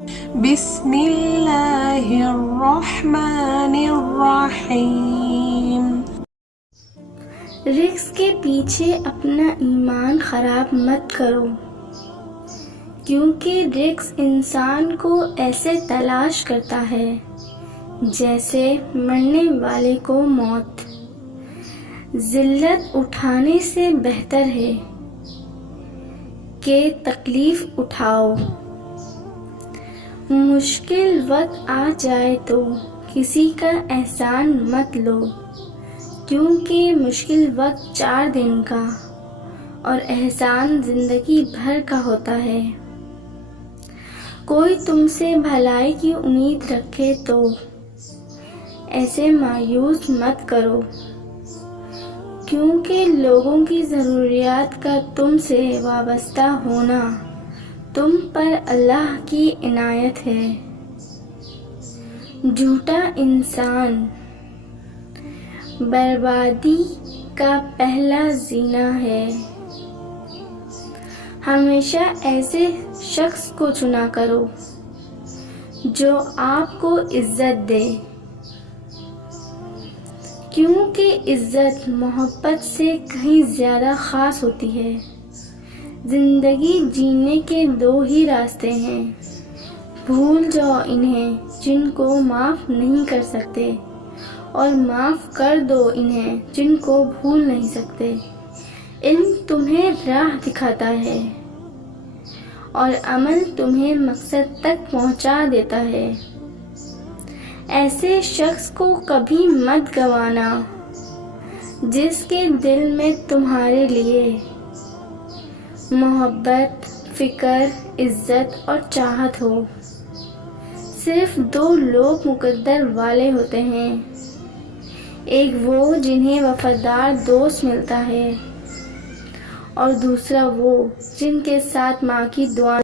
بسم اللہ الرحمن الرحیم۔ رزق کے پیچھے اپنا ایمان خراب مت کرو، کیونکہ رزق انسان کو ایسے تلاش کرتا ہے جیسے مرنے والے کو موت۔ ذلت اٹھانے سے بہتر ہے کہ تکلیف اٹھاؤ۔ مشکل وقت آ جائے تو کسی کا احسان مت لو، کیونکہ مشکل وقت 4 دن کا اور احسان زندگی بھر کا ہوتا ہے۔ کوئی تم سے بھلائی کی امید رکھے تو ایسے مایوس مت کرو، کیونکہ لوگوں کی ضروریات کا تم سے وابستہ ہونا تم پر اللہ کی عنایت ہے۔ جھوٹا انسان بربادی کا پہلا زینہ ہے۔ ہمیشہ ایسے شخص کو چنا کرو جو آپ کو عزت دے، کیونکہ عزت محبت سے کہیں زیادہ خاص ہوتی ہے۔ زندگی جینے کے 2 ہی راستے ہیں، بھول جاؤ انہیں جن کو معاف نہیں کر سکتے، اور معاف کر دو انہیں جن کو بھول نہیں سکتے۔ علم تمہیں راہ دکھاتا ہے اور عمل تمہیں مقصد تک پہنچا دیتا ہے۔ ایسے شخص کو کبھی مت گنوانا جس کے دل میں تمہارے لیے محبت، فکر، عزت اور چاہت ہو۔ صرف 2 لوگ مقدر والے ہوتے ہیں، ایک وہ جنہیں وفادار دوست ملتا ہے، اور دوسرا وہ جن کے ساتھ ماں کی دعا